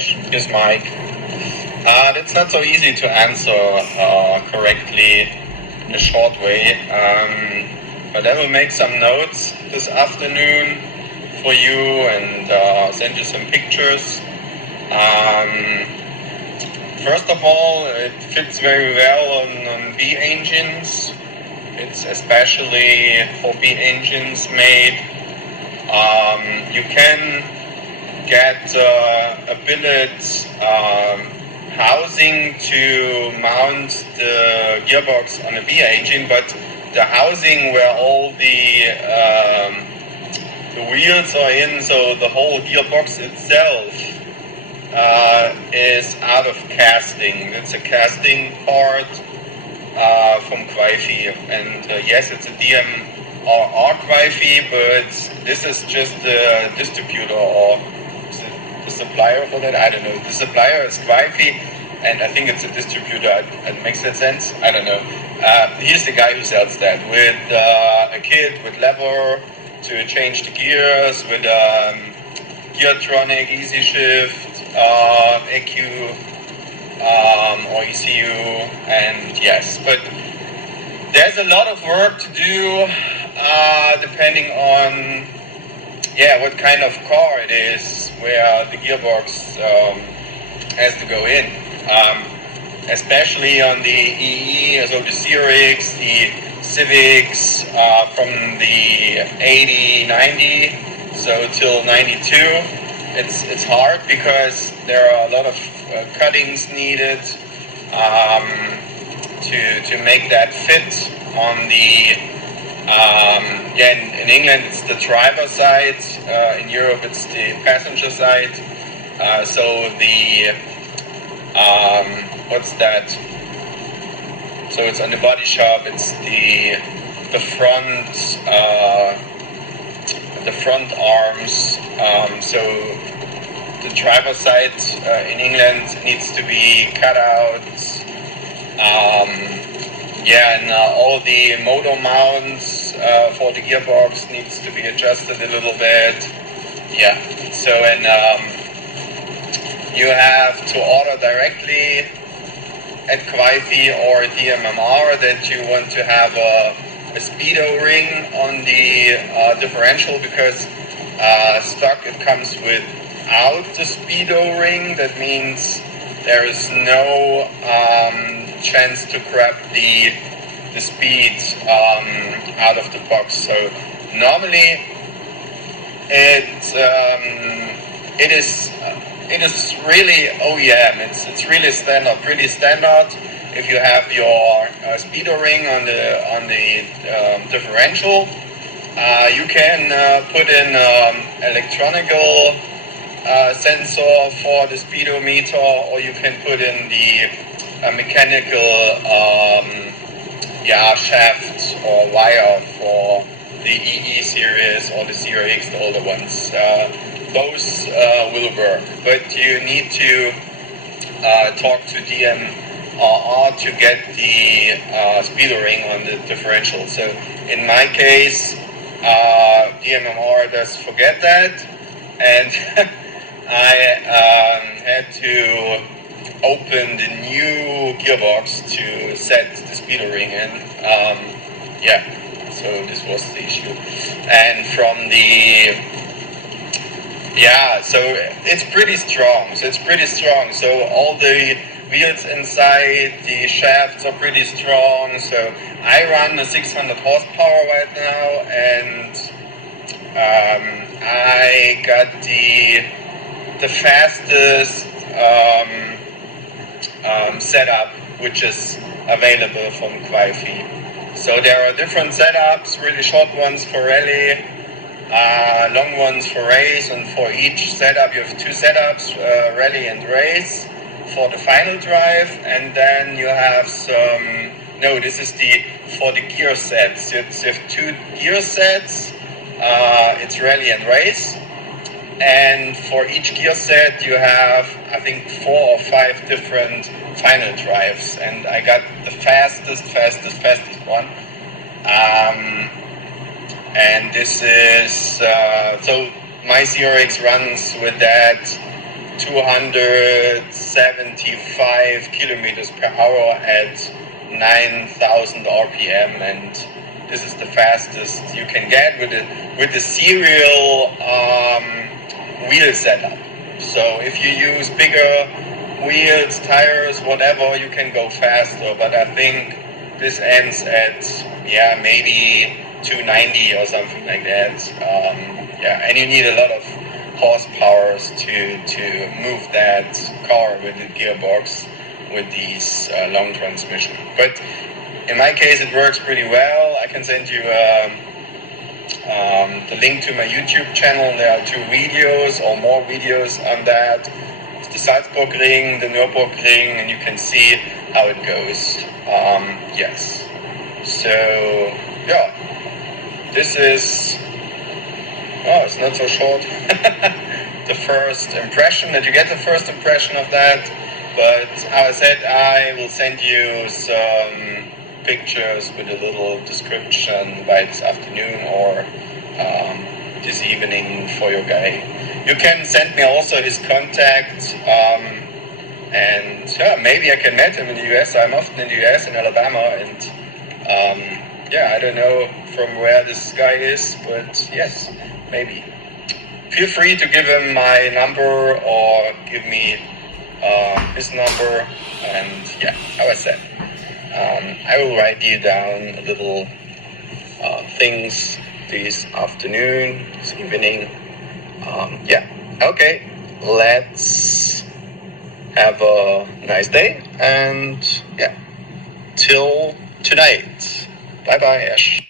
Dash is Maik. That's not so easy to answer correctly in a short way, but I will make some notes this afternoon for you and send you some pictures. First of all, it fits very well on B engines. It's especially for B engines made. You can get a billet housing to mount the gearbox on a B engine, but the housing where all the wheels are in, so the whole gearbox itself is out of casting. It's a casting part from Quaife, and yes, it's a DMRR Quaife, but this is just the distributor or the supplier for that. I don't know. The supplier is Quaife, and I think it's a distributor. It makes that sense. I don't know. He's the guy who sells that with a kit with lever to change the gears, with Geartronic, Easy Shift, EQ or ECU, and yes, but there's a lot of work to do depending on what kind of car it is where the gearbox has to go in, especially on the EE, so the CRX, the Civics from the 80, 90, so till 92. It's hard because there are a lot of cuttings needed to make that fit on the in England it's the driver side, in Europe it's the passenger side, so the what's that, so it's on the body shop, it's the front arms, so the driver side in England needs to be cut out, and all the motor mounts for the gearbox needs to be adjusted a little bit, so and you have to order directly at Quaife or DMMR that you want to have a speedo ring on the differential, because stock it comes without the speedo ring. That means there is no chance to grab the speed out of the box. So normally it is really OEM. It's really standard, pretty standard. If you have your speedo ring on the differential, you can put in electronical sensor for the speedometer, or you can put in the mechanical shaft or wire for the EE series or the CRX, the older ones. Those will work, but you need to talk to DMRR to get the speedo ring on the differential. So in my case, DMRR does forget that, and I had to open the new gearbox to set the speedo ring in. So this was the issue. And from the so it's pretty strong. So all the wheels inside the shafts are pretty strong. So I run a 600 horsepower right now, and I got the fastest setup which is available from Quaife. So there are different setups, really short ones for rally, long ones for race, and for each setup you have two setups, rally and race for the final drive, and then you have this is for the gear sets. You have two gear sets, it's rally and race, and for each gear set you have, I think, 4 or 5 different final drives, and I got the fastest one. And this is, so my CRX runs with that 275 kilometers per hour at 9,000 RPM, and this is the fastest you can get with the serial wheel setup. So if you use bigger wheels, tires, whatever, you can go faster, but I think this ends at maybe 290 or something like that. And you need a lot of horsepower to move that car with the gearbox with these long transmission. But in my case, it works pretty well. I can send you the link to my YouTube channel. There are 2 videos or more videos on that. It's the Salzburgring, the Nürburgring, and you can see how it goes. Yes. So, this is, it's not so short. The first impression, that you get the first impression of that. But as I said, I will send you some pictures with a little description by this afternoon or this evening for your guy. You can send me also his contact, and maybe I can meet him in the US. I'm often in the US, in Alabama, and I don't know from where this guy is, but yes, maybe. Feel free to give him my number or give me his number, and how I said, I will write you down a little things this afternoon, this evening. Okay, let's have a nice day, and till tonight. Bye bye, Ash.